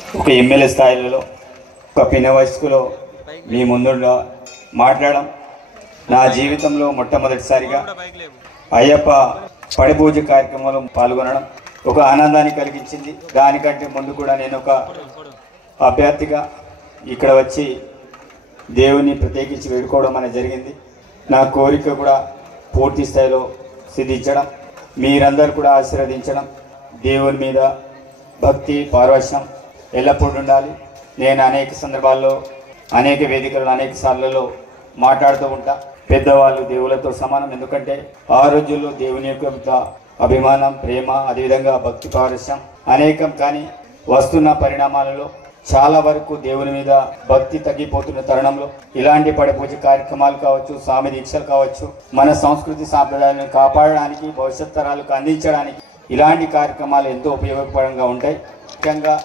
ఒక ఎమ్మెల్యే స్థాయిలో ఒక పిన్న వయస్కులో మీ ముందు మాట్లాడడం నా జీవితంలో మొట్టమొదటిసారిగా అయ్యప్ప పడిపూజ కార్యక్రమంలో పాల్గొనడం ఒక ఆనందాన్ని కలిగించింది. దానికంటే ముందు కూడా నేను ఒక అభ్యర్థిగా ఇక్కడ వచ్చి దేవుని ప్రత్యేకించి వేడుకోవడం అనేది జరిగింది. నా కోరిక కూడా పూర్తి స్థాయిలో సిద్ధించడం, మీరందరూ కూడా ఆశీర్వదించడం, దేవుని మీద భక్తి పారవశ్యం ఎల్లప్పుడూ ఉండాలి. నేను అనేక సందర్భాల్లో అనేక వేదికల్లో అనేక సార్లలో మాట్లాడుతూ ఉంటా. పెద్దవాళ్ళు దేవులతో సమానం. ఎందుకంటే ఆ రోజుల్లో దేవుని యొక్క అభిమానం, ప్రేమ, అదేవిధంగా భక్తి పారవశ్యం అనేకం. కానీ వస్తున్న పరిణామాలలో చాలా వరకు దేవుని మీద భక్తి తగ్గిపోతున్న తరుణంలో ఇలాంటి పడిపూజ కార్యక్రమాలు కావచ్చు, స్వామి దీక్షలు కావచ్చు, మన సంస్కృతి సాంప్రదాయాలను కాపాడడానికి, భవిష్యత్ తరాలకు అందించడానికి ఇలాంటి కార్యక్రమాలు ఎంతో ఉపయోగకరంగా ఉంటాయి. ముఖ్యంగా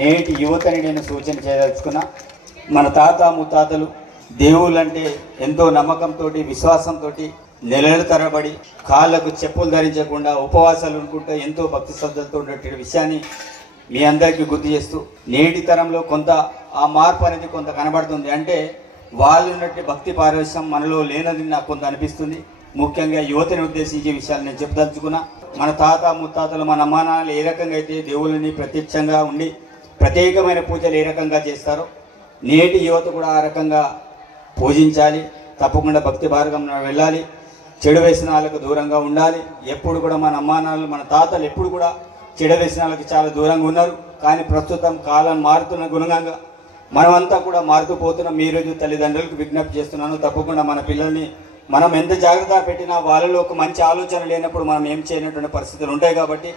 నేటి యువతని నేను సూచన చేయదలుచుకున్నా. మన తాత ముత్తాతలు దేవుళ్ళంటే ఎంతో నమ్మకంతో, విశ్వాసంతో నెలల తరబడి కాళ్ళకు చెప్పులు ధరించకుండా ఉపవాసాలు అనుకుంటే ఎంతో భక్తి శ్రద్ధలతో ఉన్నటువంటి విషయాన్ని మీ అందరికీ గుర్తు చేస్తూ, నేటి తరంలో కొంత ఆ మార్పు అనేది కొంత కనబడుతుంది. అంటే వాళ్ళు ఉన్నట్టు భక్తి పారవశ్యం మనలో లేనది నాకు కొంత అనిపిస్తుంది. ముఖ్యంగా యువతని ఉద్దేశించే విషయాలు నేను చెప్పదలుచుకున్నా. మన తాత ముత్తాతలు, మన అమ్మా నాన్నలు ఏ రకంగా అయితే దేవుళ్ళని ప్రత్యక్షంగా ఉండి ప్రత్యేకమైన పూజలు ఏ రకంగా చేస్తారో నేటి యువత కూడా ఆ రకంగా పూజించాలి. తప్పకుండా భక్తి మార్గం వెళ్ళాలి. చెడు వ్యసనాలకు దూరంగా ఉండాలి. ఎప్పుడు కూడా మన అమ్మా నాన్నలు, మన తాతలు ఎప్పుడు కూడా చెడు వ్యసనాలకు చాలా దూరంగా ఉన్నారు. కానీ ప్రస్తుతం కాలం మారుతున్న గుణంగా మనమంతా కూడా మారుతూ పోతున్నాం. ఈ రోజు తల్లిదండ్రులకు విజ్ఞప్తి చేస్తున్నాను, తప్పకుండా మన పిల్లల్ని మనం ఎంత జాగ్రత్త పెట్టినా వాళ్ళలో ఒక మంచి ఆలోచన లేనప్పుడు మనం ఏం చేయనటువంటి పరిస్థితులు ఉంటాయి. కాబట్టి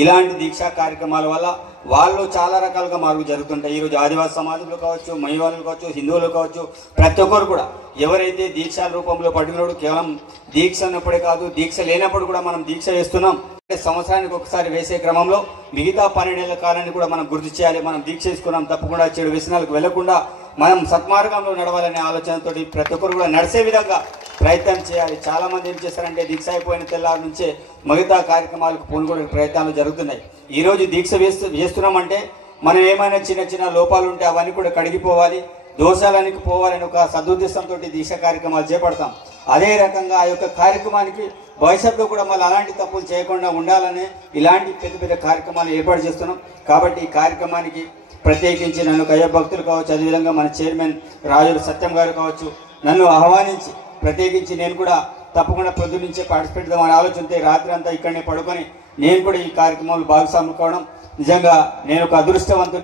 ఇలాంటి దీక్షా కార్యక్రమాల వల్ల వాళ్ళు చాలా రకాలుగా మార్పు జరుగుతుంటాయి. ఈరోజు ఆదివాసీ సమాజంలో కావచ్చు, మహిళలు కావచ్చు, హిందువులు కావచ్చు, ప్రతి ఒక్కరు కూడా ఎవరైతే దీక్ష రూపంలో పట్టుకున్నాడు, కేవలం దీక్ష ఉన్నప్పుడే కాదు, దీక్ష లేనప్పుడు కూడా మనం దీక్ష వేస్తున్నాం. సంవత్సరానికి ఒకసారి వేసే క్రమంలో మిగతా 12 ఏళ్ల కాలాన్ని కూడా మనం గుర్తు చేయాలి. మనం దీక్ష చేసుకున్నాం, తప్పకుండా చెడు వ్యసనాలకు వెళ్లకుండా మనం సత్మార్గంలో నడవాలనే ఆలోచనతో ప్రతి ఒక్కరు కూడా నడిచే విధంగా ప్రయత్నం చేయాలి. చాలా మంది ఏం చేస్తారంటే దీక్ష అయిపోయిన తెల్లారి నుంచే మిగతా కార్యక్రమాలకు పూనుకోవడం ప్రయత్నాలు జరుగుతున్నాయి. ఈరోజు దీక్ష చేస్తున్నామంటే మనం ఏమైనా చిన్న చిన్న లోపాలు ఉంటే అవన్నీ కూడా కడిగిపోవాలి, దోషాలనికి పోవాలని ఒక సదుద్దేశంతో దీక్ష కార్యక్రమాలు చేపడతాం. అదే రకంగా ఆ యొక్క కార్యక్రమానికి భవిష్యత్తులో కూడా మళ్ళీ అలాంటి తప్పులు చేయకుండా ఉండాలని ఇలాంటి పెద్ద పెద్ద కార్యక్రమాలు ఏర్పాటు చేస్తున్నాం. కాబట్టి ఈ కార్యక్రమానికి ప్రత్యేకించి నన్ను అయ్యప్ప భక్తులు కావచ్చు, అదేవిధంగా మన చైర్మన్ రాజుల సత్యం గారు కావచ్చు, నన్ను ఆహ్వానించి ప్రత్యేకించి నేను కూడా తప్పకుండా పొద్దు నుంచే పార్టిసిపేట్ చేద్దామని ఆలోచనతో రాత్రి అంతా ఇక్కడనే పడుకొని నేను కూడా ఈ కార్యక్రమంలో భాగస్వాములు కావడం నిజంగా నేను ఒక అదృష్టవంతుడు.